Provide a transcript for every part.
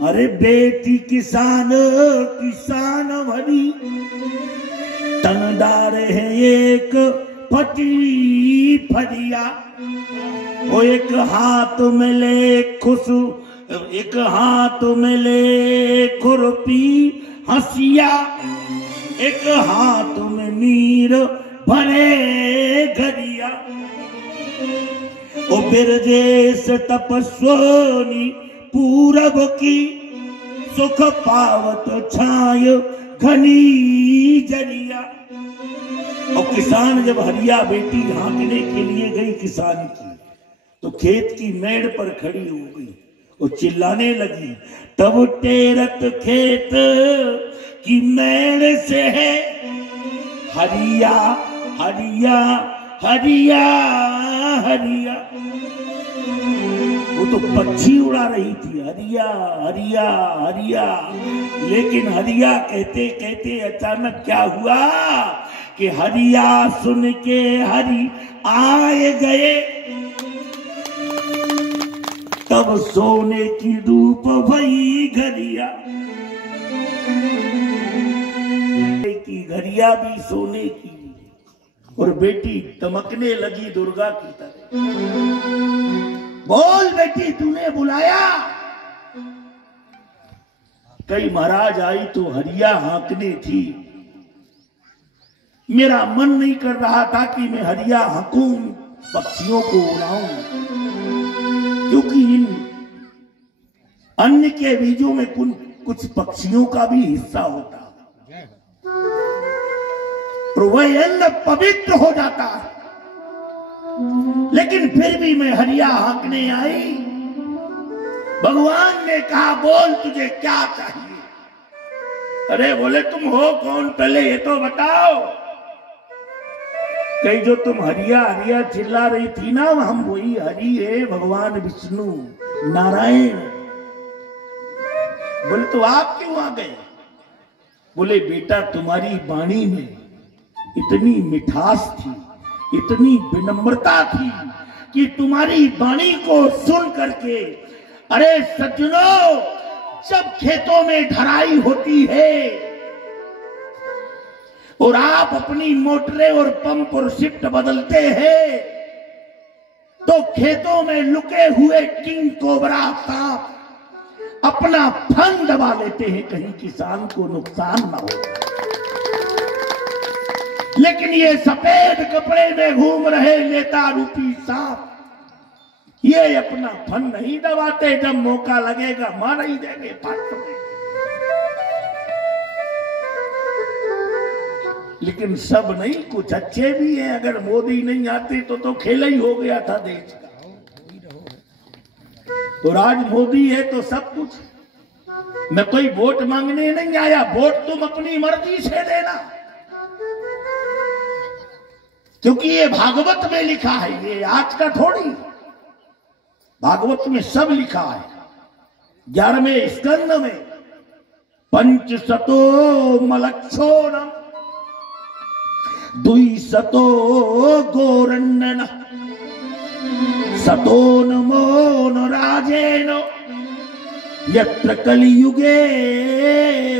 अरे बेटी किसान किसान भरी तनदार है एक फटी फरिया। वो एक हाथ में ले एक हाथ में ले खुरपी हंसिया, एक हाथ में नीर भरे घरिया। ओ बिरजेश तपस्वनी पूरब की सुख पावत छाय घनी जरिया। और किसान जब हरिया बेटी हाँकने के लिए गई किसान की, तो खेत की मेड़ पर खड़ी हो गई और चिल्लाने लगी, तब टेरत खेत की मेड़ से है हरिया हरिया हरिया हरिया। वो तो पक्षी उड़ा रही थी हरिया हरिया हरिया, लेकिन हरिया कहते कहते अचानक क्या हुआ कि हरिया सुन के हरि आए गए। तब सोने की धूप भई घरिया, की घरिया भी सोने की, और बेटी दमकने लगी दुर्गा की तरह। बोल बेटी तूने बुलाया? कई महाराज आई तो हरिया हाँकने थी, मेरा मन नहीं कर रहा था कि मैं हरिया हाँकूं, पक्षियों को उड़ाऊं, क्योंकि इन अन्न के बीजों में कुछ पक्षियों का भी हिस्सा होता है, तो वह अन्न पवित्र हो जाता है। लेकिन फिर भी मैं हरिया हाँकने आई। भगवान ने कहा बोल तुझे क्या चाहिए? अरे बोले तुम हो कौन, पहले ये तो बताओ। कई जो तुम हरिया हरिया चिल्ला रही थी ना, हम वही हरि है, भगवान विष्णु नारायण। बोले तो आप क्यों आ गए? बोले बेटा तुम्हारी वाणी में इतनी मिठास थी, इतनी विनम्रता थी कि तुम्हारी वाणी को सुन करके, अरे सज्जनों, जब खेतों में ढराई होती है और आप अपनी मोटरें और पंप और शिफ्ट बदलते हैं, तो खेतों में लुके हुए किंग कोबरा सांप अपना फन दबा लेते हैं, कहीं किसान को नुकसान ना हो। लेकिन ये सफेद कपड़े में घूम रहे नेता रूपी सांप, ये अपना फन नहीं दबाते, जब मौका लगेगा मार ही देंगे पात्र में। लेकिन सब नहीं, कुछ अच्छे भी हैं। अगर मोदी नहीं आते तो खेल ही हो गया था देश का। तो आज मोदी है तो सब कुछ। मैं कोई वोट मांगने नहीं आया, वोट तुम अपनी मर्जी से देना, क्योंकि ये भागवत में लिखा है, ये आज का थोड़ी। भागवत में सब लिखा है। 11वें स्कंद में पंचशतो मलक्षोणम द्विशतो गोरण्यन सतो नमो न राजेन यत्र कलियुगे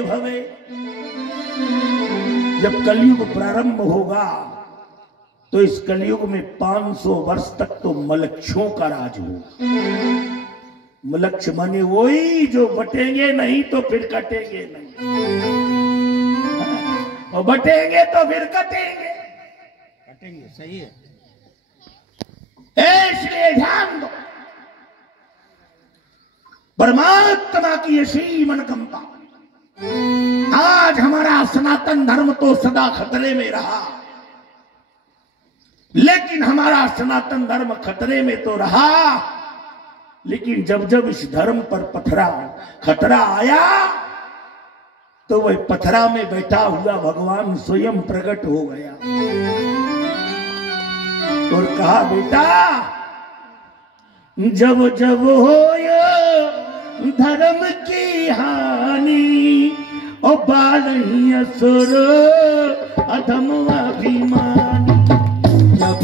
भवे। जब कलयुग प्रारंभ होगा तो इस कलयुग में 500 वर्ष तक तो मलक्षों का राज होगा। मलक्ष माने वही जो बटेंगे नहीं तो फिर कटेंगे नहीं, और बटेंगे तो फिर कटेंगे। सही है। इसलिए ध्यान दो, परमात्मा की ऐसी मनकंपा। आज हमारा सनातन धर्म तो सदा खतरे में रहा, लेकिन हमारा सनातन धर्म खतरे में तो रहा, लेकिन जब जब इस धर्म पर खतरा आया, तो वह पथरा में बैठा हुआ भगवान स्वयं प्रकट हो गया और कहा बेटा, जब जब हो धर्म की हानि और बाल असुर अधम अभिमानी, जब